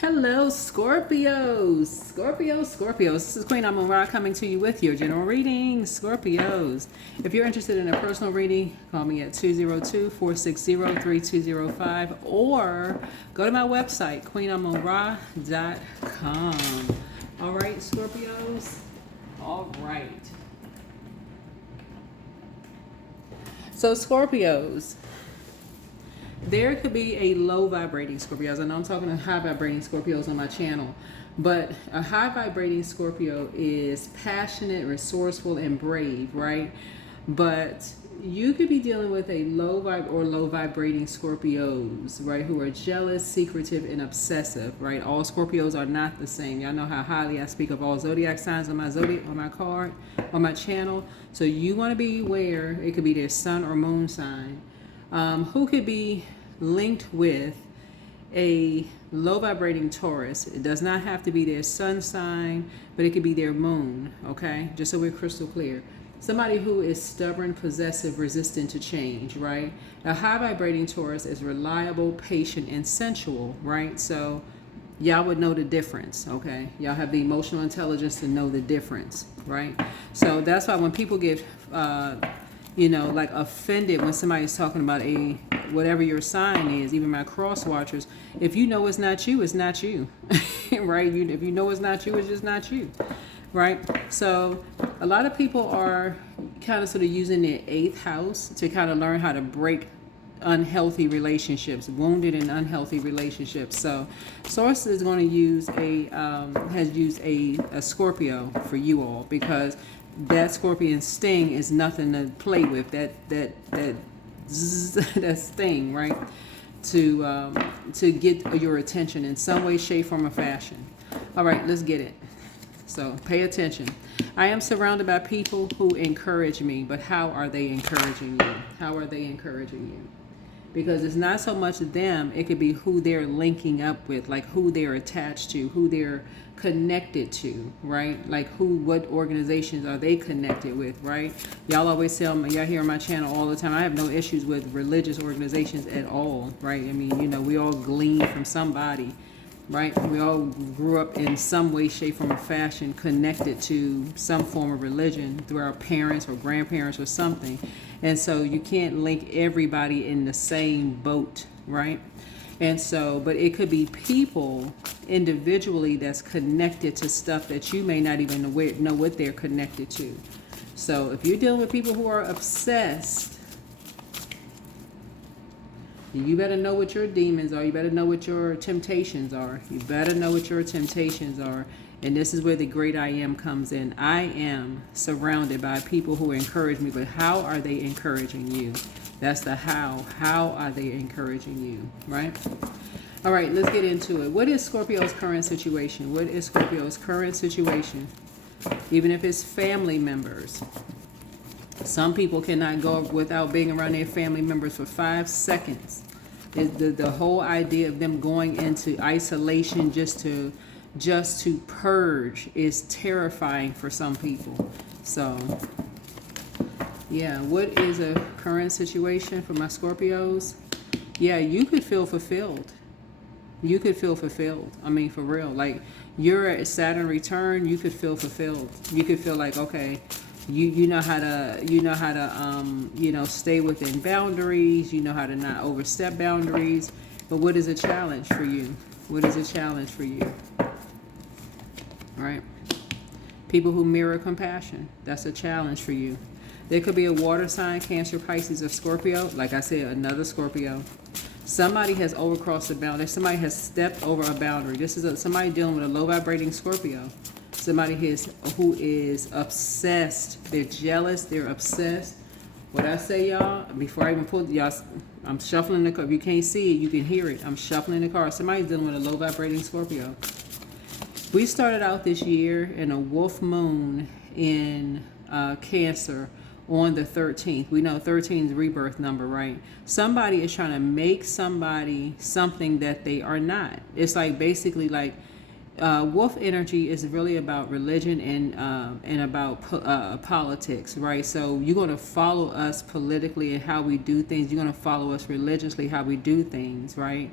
Hello, Scorpios. This is Queen Amun Ra coming to you with your general reading, Scorpios. If you're interested in a personal reading, call me at 202-460-3205 or go to my website, queenamunra.com. All right, Scorpios? All right. So, Scorpios, there could be a low vibrating Scorpios. I know I'm talking to high vibrating Scorpios on my channel, but a high vibrating Scorpio is passionate, resourceful, and brave, right? But you could be dealing with a low vibrating Scorpios, right, who are jealous, secretive, and obsessive, right? All Scorpios are not the same. Y'all know how highly I speak of all zodiac signs on my card, on my channel. So you want to be aware. It could be their sun or moon sign. Who could be linked with a low vibrating Taurus. It does not have to be their sun sign, but it could be their moon, okay? Just so we're crystal clear. Somebody who is stubborn, possessive, resistant to change, right? A high vibrating Taurus is reliable, patient, and sensual, right? So y'all would know the difference, okay? Y'all have the emotional intelligence to know the difference, right? So that's why when people get like offended when somebody's talking about whatever your sign is, even my cross watchers, if you know it's not you, it's not you, right? If you know it's not you, it's just not you, right? So a lot of people are kind of sort of using their eighth house to kind of learn how to break unhealthy relationships, wounded and unhealthy relationships. So Source is going to use has used a Scorpio for you all, because that scorpion sting is nothing to play with. That sting, right? To get your attention in some way, shape, form, or fashion. All right, let's get it. So pay attention. I am surrounded by people who encourage me, but how are they encouraging you? How are they encouraging you? Because it's not so much them, it could be who they're linking up with, like who they're attached to, who they're connected to, right? Like what organizations are they connected with, right? Y'all always tell me, y'all hear on my channel all the time, I have no issues with religious organizations at all, right? I mean, we all glean from somebody, right? We all grew up in some way, shape, form, or fashion connected to some form of religion through our parents or grandparents or something. And so you can't link everybody in the same boat, right? And so, but it could be people individually that's connected to stuff that you may not even know what they're connected to. So if you're dealing with people who are obsessed, you better know what your demons are. You better know what your temptations are. You better know what your temptations are. And this is where the great I am comes in. I am surrounded by people who encourage me, but how are they encouraging you? That's the how. How are they encouraging you, right? All right, let's get into it. What is Scorpio's current situation? What is Scorpio's current situation? Even if it's family members. Some people cannot go without being around their family members for 5 seconds. The whole idea of them going into isolation just to purge is terrifying for some people. So, yeah, what is a current situation for my Scorpios? Yeah, you could feel fulfilled. You could feel fulfilled. I mean, for real. Like, you're at Saturn return, you could feel fulfilled. You could feel like, okay, you know how to stay within boundaries. You know how to not overstep boundaries. But what is a challenge for you? What is a challenge for you? All right. People who mirror compassion. That's a challenge for you. There could be a water sign, Cancer, Pisces, or Scorpio. Like I said, another Scorpio. Somebody has overcrossed a boundary. Somebody has stepped over a boundary. This is somebody dealing with a low vibrating Scorpio. Somebody who is obsessed. They're jealous. They're obsessed. What I say, y'all, before I even pull y'all, I'm shuffling the card. If you can't see it, you can hear it. I'm shuffling the card. Somebody's dealing with a low vibrating Scorpio. We started out this year in a wolf moon in Cancer on the 13th. We know 13 is rebirth number, right? Somebody is trying to make somebody something that they are not. It's like basically like wolf energy is really about religion and about politics, right? So you're going to follow us politically and how we do things. You're going to follow us religiously how we do things, right?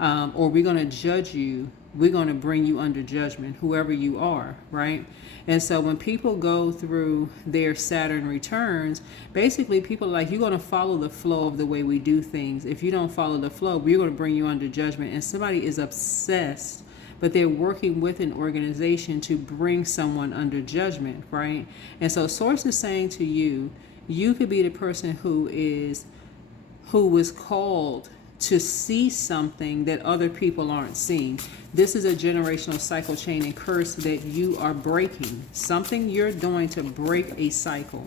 or we're going to judge you. We're going to bring you under judgment, whoever you are, right? And so when people go through their Saturn returns, basically people are like, you're going to follow the flow of the way we do things. If you don't follow the flow, we're going to bring you under judgment. And somebody is obsessed, but they're working with an organization to bring someone under judgment, right? And so Source is saying to you, you could be the person who was called to see something that other people aren't seeing. This is a generational cycle, chain, and curse that you are breaking. Something you're doing to break a cycle.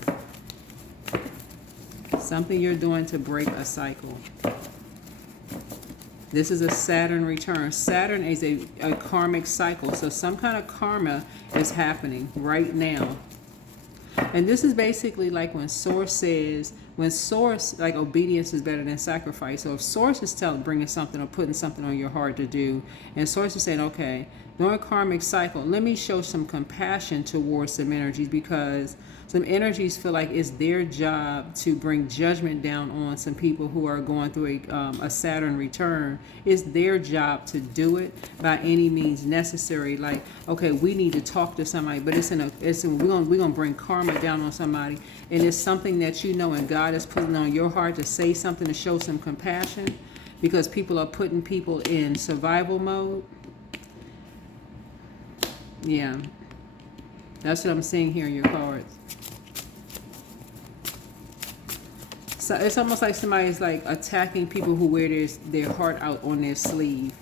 Something you're doing to break a cycle. This is a Saturn return. Saturn is a karmic cycle. So some kind of karma is happening right now. And this is basically like when Source says, like obedience is better than sacrifice. So if Source is bringing something or putting something on your heart to do, and Source is saying, okay, during a karmic cycle, let me show some compassion towards some energies, because some energies feel like it's their job to bring judgment down on some people who are going through a Saturn return. It's their job to do it by any means necessary. Like, okay, we need to talk to somebody, but we're gonna bring karma down on somebody, and it's something that you know, and God is putting on your heart to say something, to show some compassion, because people are putting people in survival mode. Yeah, that's what I'm seeing here in your cards. So it's almost like somebody's like attacking people who wear their heart out on their sleeve.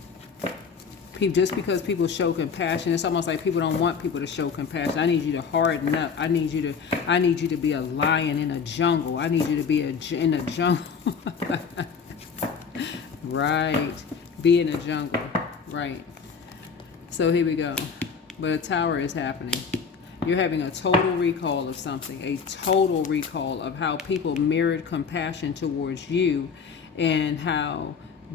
Just because people show compassion, it's almost like people don't want people to show compassion. I need you to harden up. I need you to be a lion in a jungle. I need you to be in a jungle. Right. Be in a jungle. Right. So here we go. But a tower is happening. You're having a total recall of something, a total recall of how people mirrored compassion towards you, and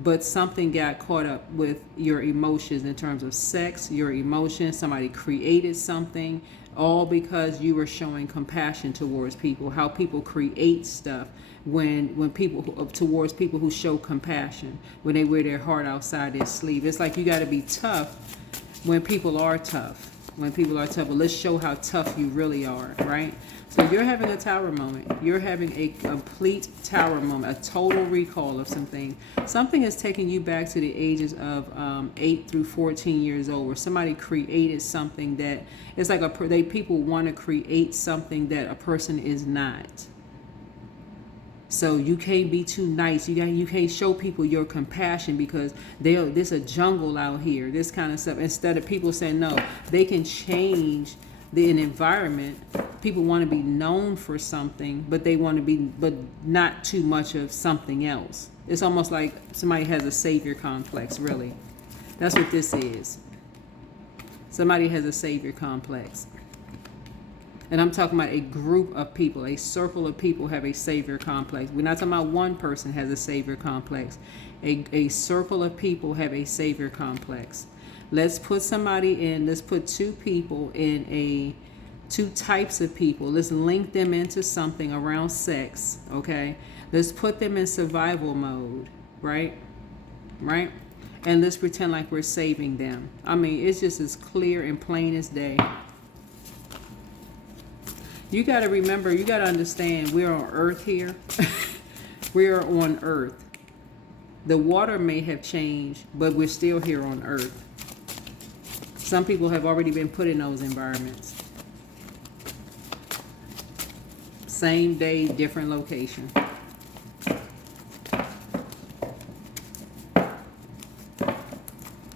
but something got caught up with your emotions in terms of sex, your emotions. Somebody created something, all because you were showing compassion towards people. How people create stuff when people towards people who show compassion, when they wear their heart outside their sleeve. It's like you got to be tough when people are tough. When people are tough, but let's show how tough you really are, right? So you're having a tower moment. You're having a complete tower moment, a total recall of something. Something is taking you back to the ages of 8 through 14 years old, where somebody created something that it's like people want to create something that a person is not. So you can't be too nice. You can't show people your compassion, because there's a jungle out here, this kind of stuff. Instead of people saying, no, they can change an environment. People want to be known for something, but but not too much of something else. It's almost like somebody has a savior complex, really. That's what this is. Somebody has a savior complex. And I'm talking about a group of people, a circle of people have a savior complex. We're not talking about one person has a savior complex. A circle of people have a savior complex. Let's put two people in two types of people. Let's link them into something around sex, okay? Let's put them in survival mode, right? Right? And let's pretend like we're saving them. I mean, it's just as clear and plain as day. You got to remember, you got to understand, we're on Earth here. We are on Earth. The water may have changed, but we're still here on Earth. Some people have already been put in those environments. Same day, different location.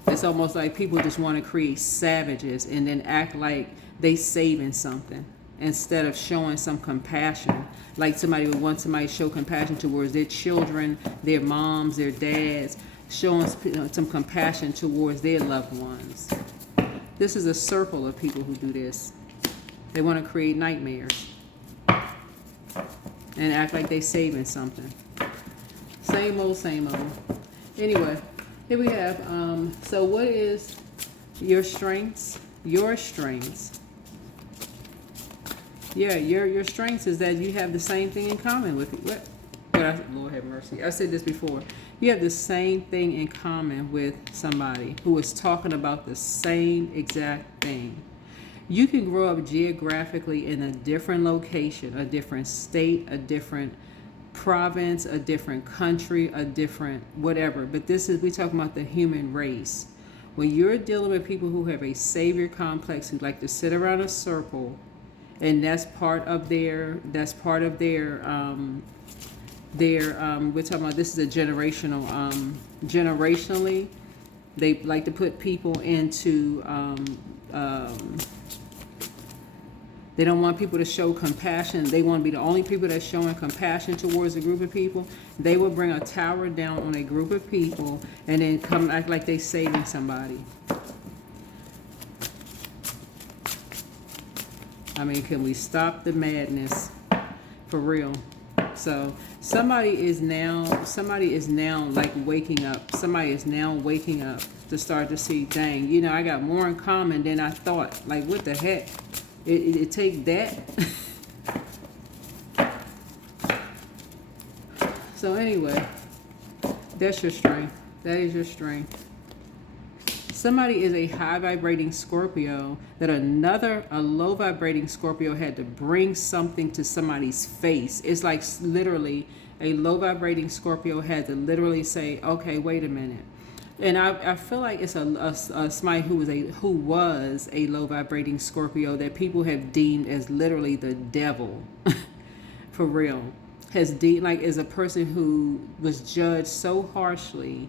It's almost like people just want to create savages and then act like they saving something, instead of showing some compassion. Like somebody would want somebody to show compassion towards their children, their moms, their dads, showing some compassion towards their loved ones. This is a circle of people who do this. They want to create nightmares and act like they saving something. Same old, same old. Anyway, here we have, so what is your strengths? Your strengths. Yeah, your strengths is that you have the same thing in common with it. Lord have mercy. I said this before. You have the same thing in common with somebody who is talking about the same exact thing. You can grow up geographically in a different location, a different state, a different province, a different country, a different whatever. But we're talking about the human race. When you're dealing with people who have a savior complex, who like to sit around a circle, and that's part of their we're talking about, this is a generationally, they like to put people into they don't want people to show compassion. They want to be the only people that's showing compassion towards a group of people. They will bring a tower down on a group of people and then come act like they saving somebody. I mean, can we stop the madness for real? So somebody is now like waking up. Somebody is now waking up to start to see, dang, you know, I got more in common than I thought. Like, what the heck? It take that. So anyway, that's your strength. That is your strength. Somebody is a high vibrating Scorpio that a low vibrating Scorpio had to bring something to somebody's face. It's like literally a low vibrating Scorpio had to literally say, okay, wait a minute. And I feel like it's somebody who was a low vibrating Scorpio that people have deemed as literally the devil, for real. Has deemed like as a person who was judged so harshly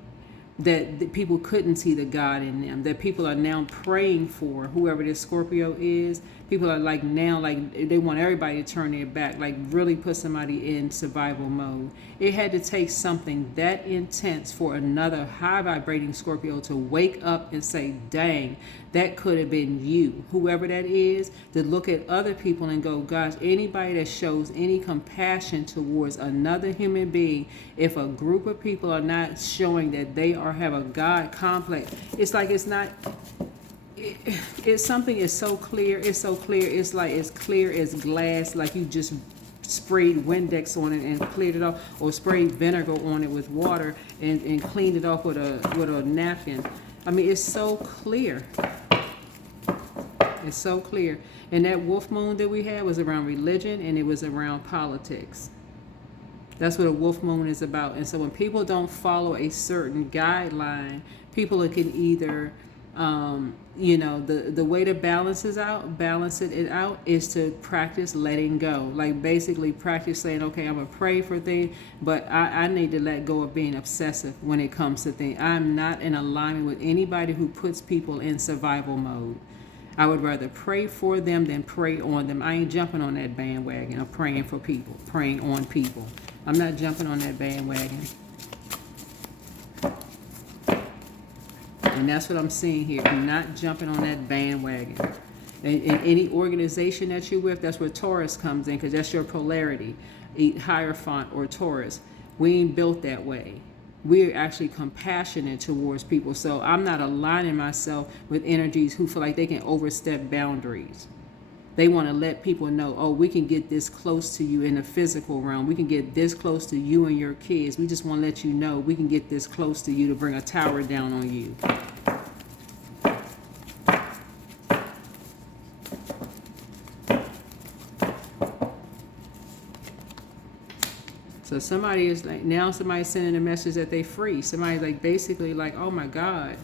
that people couldn't see the God in them, that people are now praying for whoever this Scorpio is. People are like now, like they want everybody to turn their back, like really put somebody in survival mode. It had to take something that intense for another high vibrating Scorpio to wake up and say, dang, that could have been you, whoever that is, to look at other people and go, gosh, anybody that shows any compassion towards another human being, if a group of people are not showing that they have a God complex, it's like it's not, it's something is so clear, it's so clear, it's like it's clear as glass, like you just sprayed Windex on it and cleared it off, or sprayed vinegar on it with water and cleaned it off with a napkin. I mean, it's so clear. It's so clear. And that wolf moon that we had was around religion, and it was around politics. That's what a wolf moon is about. And so when people don't follow a certain guideline, people can either the way to balance it out is to practice letting go. Like basically practice saying, okay, I'm gonna pray for things, but I need to let go of being obsessive when it comes to things. I'm not in alignment with anybody who puts people in survival mode. I would rather pray for them than pray on them. I ain't jumping on that bandwagon of praying for people, praying on people. I'm not jumping on that bandwagon. And that's what I'm seeing here. I'm not jumping on that bandwagon. In any organization that you're with, that's where Taurus comes in, because that's your polarity, Hierophant or Taurus. We ain't built that way. We're actually compassionate towards people. So I'm not aligning myself with energies who feel like they can overstep boundaries. They want to let people know, oh, we can get this close to you in the physical realm. We can get this close to you and your kids. We just want to let you know we can get this close to you to bring a tower down on you. So somebody is like, now somebody's sending a message that they free. Somebody's like basically like, oh my God.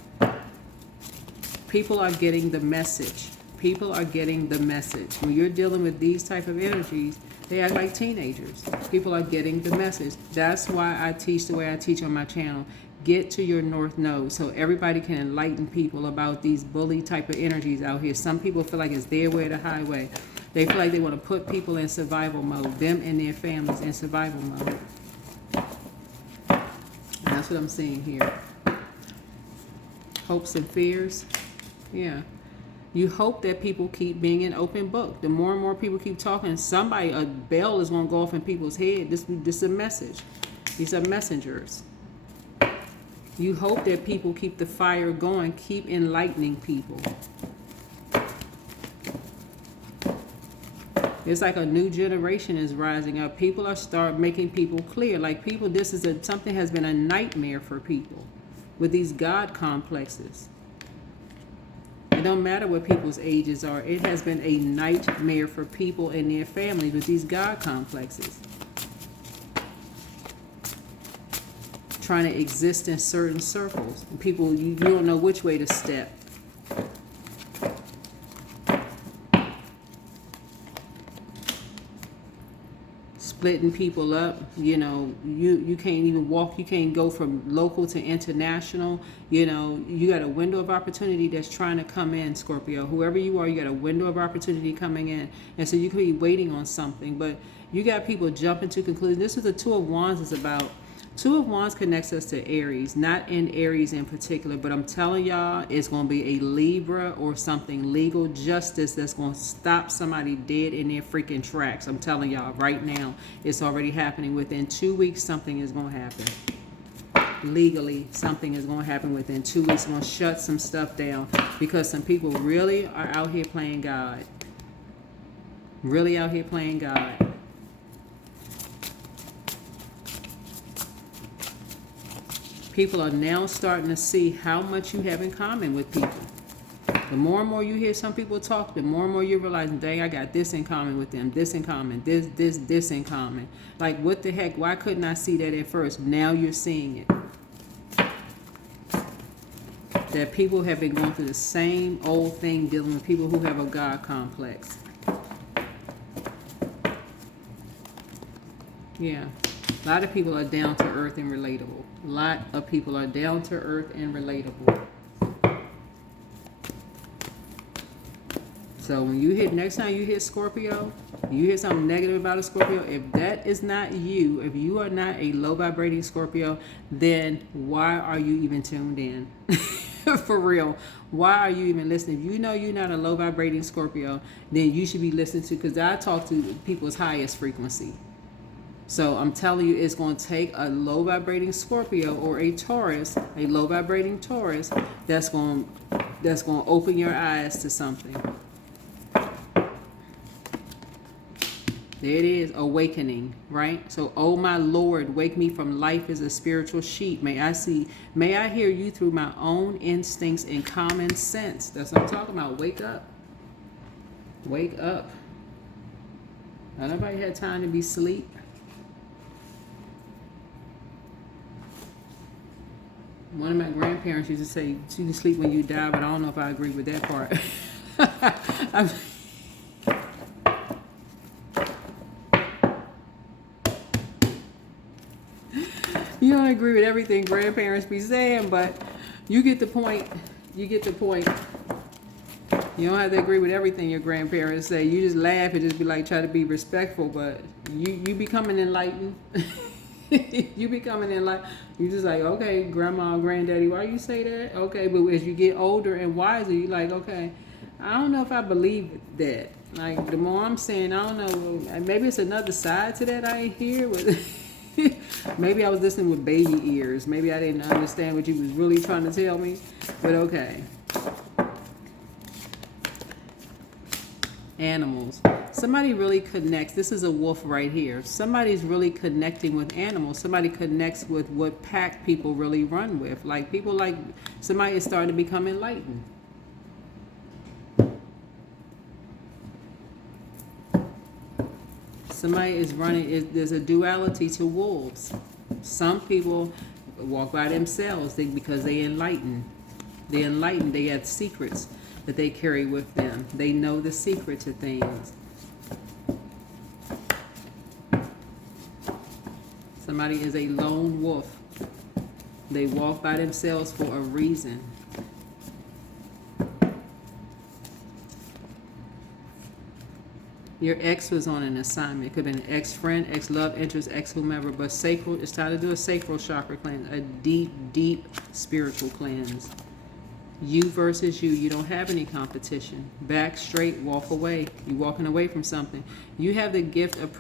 People are getting the message. People are getting the message. When you're dealing with these type of energies, they act like teenagers. People are getting the message. That's why I teach the way I teach on my channel. Get to your North Node so everybody can enlighten people about these bully type of energies out here. Some people feel like it's their way or the highway. They feel like they want to put people in survival mode, them and their families in survival mode. And that's what I'm seeing here. Hopes and fears. Yeah. You hope that people keep being an open book. The more and more people keep talking, a bell is going to go off in people's head. This is a message. These are messengers. You hope that people keep the fire going, keep enlightening people. It's like a new generation is rising up. People are start making people clear. Like people, this is something has been a nightmare for people with these God complexes. It don't matter what people's ages are. It has been a nightmare for people and their families with these God complexes. Trying to exist in certain circles. And people, you don't know which way to step. Splitting people up, you know, you can't even walk, you can't go from local to international, you know, you got a window of opportunity that's trying to come in, Scorpio. Whoever you are, you got a window of opportunity coming in, and so you could be waiting on something, but you got people jumping to conclusions. This is the Two of Wands is about. Two of Wands connects us to Aries, not in Aries in particular, but I'm telling y'all, it's going to be a Libra or something, legal justice that's going to stop somebody dead in their freaking tracks. I'm telling y'all right now, it's already happening. Within 2 weeks, something is going to happen. Legally, something is going to happen within 2 weeks. It's going to shut some stuff down because some people really are out here playing God. Really out here playing God. People are now starting to see how much you have in common with people. The more and more you hear some people talk, the more and more you're realizing, dang, I got this in common with them, this in common, this in common. Like, what the heck? Why couldn't I see that at first? Now you're seeing it. That people have been going through the same old thing dealing with people who have a God complex. Yeah. A lot of people are down to earth and relatable. A lot of people are down to earth and relatable. So when you hit, next time you hit Scorpio, you hear something negative about a Scorpio, if that is not you, if you are not a low vibrating Scorpio, then why are you even tuned in? For real. Why are you even listening? If you know you're not a low vibrating Scorpio, then you should be listening to, because I talk to people's highest frequency. So I'm telling you, it's going to take a low vibrating Scorpio or a Taurus, a low vibrating Taurus, that's going to open your eyes to something. There it is, awakening, right? So, oh my Lord, wake me from life as a spiritual sheep. May I hear you through my own instincts and common sense. That's what I'm talking about. Wake up. Wake up. Not nobody had time to be asleep. One of my grandparents used to say, you can sleep when you die, but I don't know if I agree with that part. You don't agree with everything grandparents be saying, but you get the point. You get the point. You don't have to agree with everything your grandparents say. You just laugh and just be like, try to be respectful, but you becoming enlightened. You becoming enlightened. You just like, okay, grandma, granddaddy, why you say that? Okay, but as you get older and wiser, you like, okay, I don't know if I believe that. Like, the more I'm saying, I don't know, maybe it's another side to that I ain't hear. But maybe I was listening with baby ears. Maybe I didn't understand what you was really trying to tell me. But okay. Animals. Somebody really connects. This is a wolf right here. Somebody's really connecting with animals. Somebody connects with what pack people really run with. Like people like, somebody is starting to become enlightened. Somebody is running, there's a duality to wolves. Some people walk by themselves because they enlightened. They enlightened, they have secrets that they carry with them. They know the secret to things. Somebody is a lone wolf. They walk by themselves for a reason. Your ex was on an assignment. It could have been an ex-friend, ex-love interest, ex-whomever. But sacral, it's time to do a sacral chakra cleanse. A deep, deep spiritual cleanse. You versus you. You don't have any competition. Back straight, walk away. You're walking away from something. You have the gift of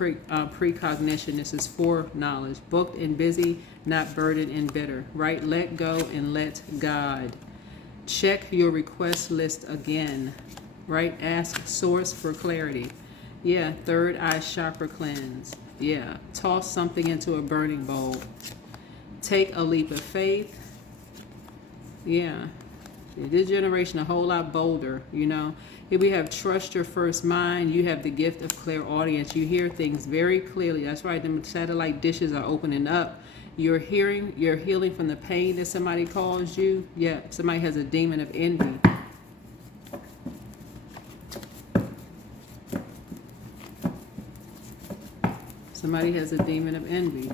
precognition. This is foreknowledge. Booked and busy, not burdened and bitter. Right? Let go and let God. Check your request list again. Right? Ask source for clarity. Yeah, third eye chakra cleanse. Yeah, toss something into a burning bowl. Take a leap of faith. Yeah, this generation a whole lot bolder, you know. Here we have trust your first mind. You have the gift of clairaudience. You hear things very clearly. That's right, them satellite dishes are opening up. You're healing from the pain that somebody caused you. Yeah, somebody has a demon of envy. Somebody has a demon of envy.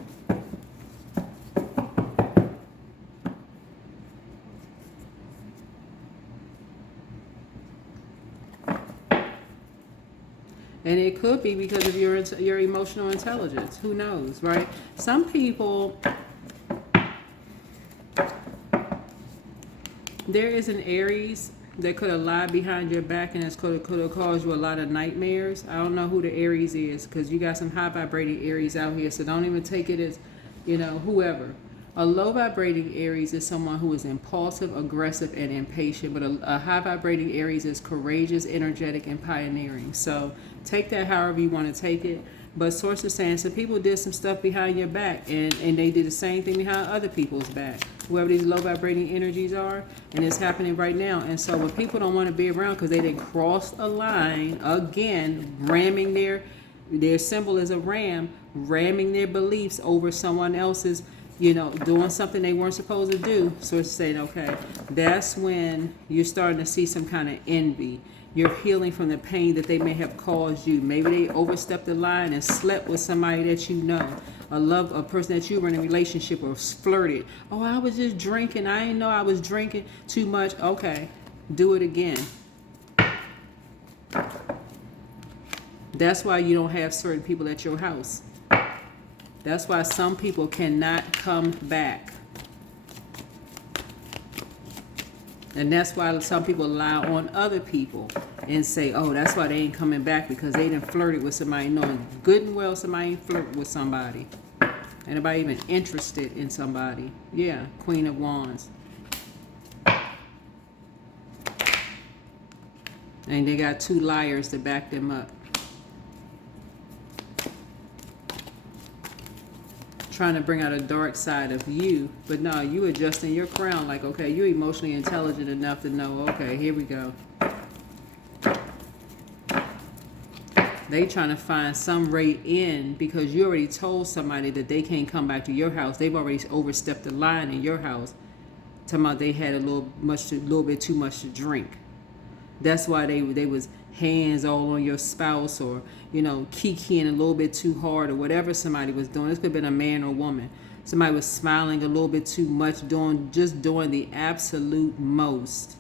And it could be because of your emotional intelligence. Who knows, right? Some people, there is an Aries that could have lied behind your back and could have caused you a lot of nightmares. I don't know who the Aries is because you got some high vibrating Aries out here. So don't even take it as, you know, whoever. A low vibrating Aries is someone who is impulsive, aggressive, and impatient. But a high vibrating Aries is courageous, energetic, and pioneering. So take that however you want to take it. But source is saying some people did some stuff behind your back and they did the same thing behind other people's back. Whoever these low vibrating energies are, and it's happening right now. And so when people don't want to be around because they didn't cross a line, again, ramming their symbol is a ram, ramming their beliefs over someone else's, you know, doing something they weren't supposed to do. So it's saying, okay, that's when you're starting to see some kind of envy. You're healing from the pain that they may have caused you. Maybe they overstepped the line and slept with somebody that you know. A person that you were in a relationship or flirted. Oh, I was just drinking. I didn't know I was drinking too much. Okay, do it again. That's why you don't have certain people at your house. That's why some people cannot come back. And that's why some people lie on other people and say, oh, that's why they ain't coming back because they done flirted with somebody, knowing good and well somebody ain't flirted with somebody. Ain't nobody even interested in somebody. Yeah, Queen of Wands. And they got two liars to back them up. Trying to bring out a dark side of you, but no, you adjusting your crown like, okay, you're emotionally intelligent enough to know, okay, here we go. They trying to find some way in because you already told somebody that they can't come back to your house. They've already overstepped the line in your house. Talking about they had a little bit too much to drink. That's why they was hands all on your spouse, or, you know, kikiing a little bit too hard, or whatever somebody was doing. This could have been a man or woman. Somebody was smiling a little bit too much, doing the absolute most.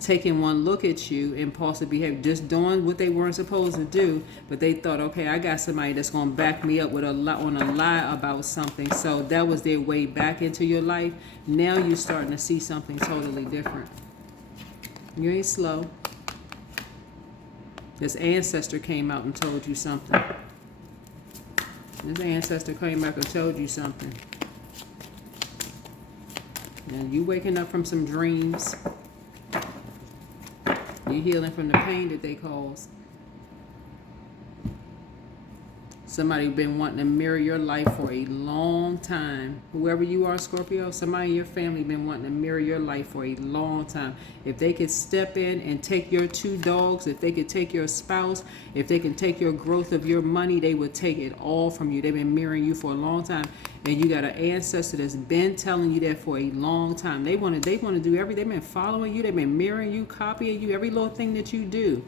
Taking one look at you, impulsive behavior, just doing what they weren't supposed to do, but they thought, okay, I got somebody that's going to back me up with on a lie about something. So that was their way back into your life. Now you're starting to see something totally different. You ain't slow. This ancestor came out and told you something. This ancestor came back and told you something. And you waking up from some dreams. You're healing from the pain that they caused. Somebody been wanting to mirror your life for a long time. Whoever you are, Scorpio, somebody in your family been wanting to mirror your life for a long time. If they could step in and take your two dogs, if they could take your spouse, if they can take your growth of your money, they would take it all from you. They've been mirroring you for a long time. And you got an ancestor that's been telling you that for a long time. They want to do everything. They've been following you. They've been mirroring you, copying you, every little thing that you do.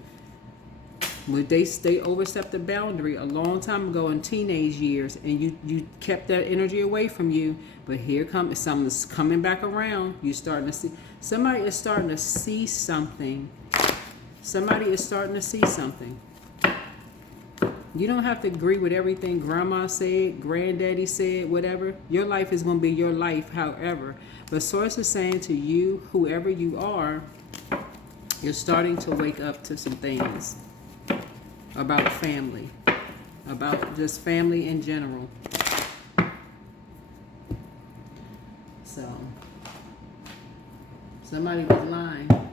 But they overstepped the boundary a long time ago in teenage years, and you kept that energy away from you. But here comes something's coming back around. You starting to see somebody is starting to see something. Somebody is starting to see something. You don't have to agree with everything grandma said, granddaddy said, whatever. Your life is going to be your life, however. But source is saying to you, whoever you are, you're starting to wake up to some things. About family, about just family in general. So, somebody was lying.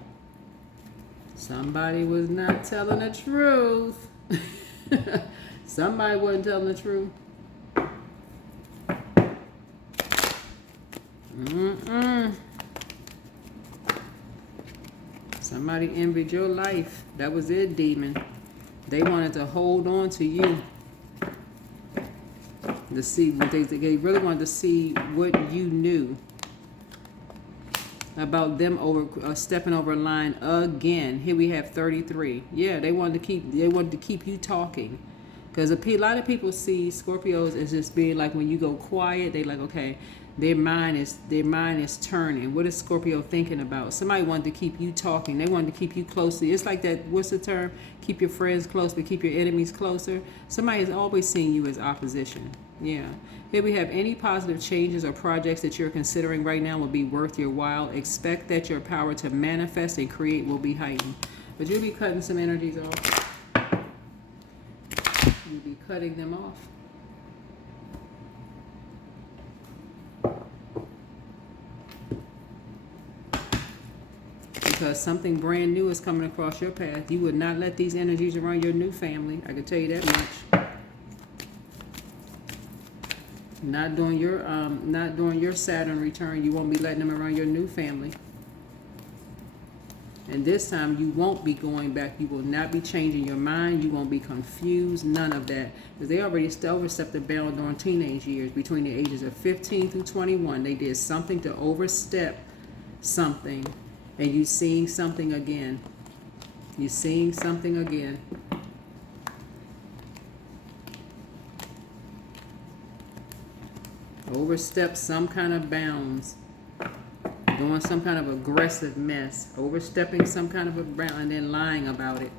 Somebody was not telling the truth. Somebody wasn't telling the truth. Somebody envied your life. That was their demon. They wanted to hold on to you. To see what they really wanted to see what you knew about them stepping over a line again. Here we have 33. Yeah, they wanted to keep you talking. Because a lot of people see Scorpios as just being like, when you go quiet, they like, okay, their mind is turning. What is Scorpio thinking about? Somebody wanted to keep you talking. They wanted to keep you closely. It's like that, what's the term? Keep your friends close, but keep your enemies closer. Somebody is always seeing you as opposition. Yeah. Here we have any positive changes or projects that you're considering right now will be worth your while. Expect that your power to manifest and create will be heightened. But you'll be cutting some energies off. You'll be cutting them off. Because something brand new is coming across your path. You would not let these energies around your new family. I can tell you that much. Not during your Saturn return. You won't be letting them around your new family. And this time you won't be going back. You will not be changing your mind. You won't be confused. None of that. Because they already overstepped the bound during teenage years. Between the ages of 15 through 21. They did something to overstep something. And you seeing something again. You seeing something again. Overstep some kind of bounds. Doing some kind of aggressive mess. Overstepping some kind of a bound and then lying about it.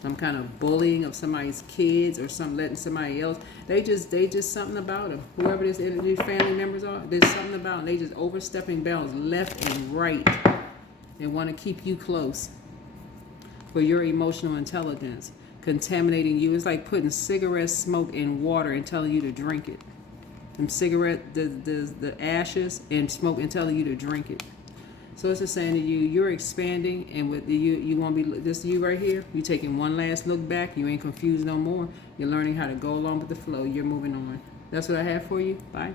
Some kind of bullying of somebody's kids or letting somebody else. They just something about them. Whoever these family members are, there's something about them. They just overstepping bounds left and right. They want to keep you close for your emotional intelligence. Contaminating you. It's like putting cigarette smoke in water and telling you to drink it. And the ashes and smoke and telling you to drink it. So it's just saying to you, you're expanding, and with you won't be this you right here. You're taking one last look back. You ain't confused no more. You're learning how to go along with the flow. You're moving on. That's what I have for you. Bye.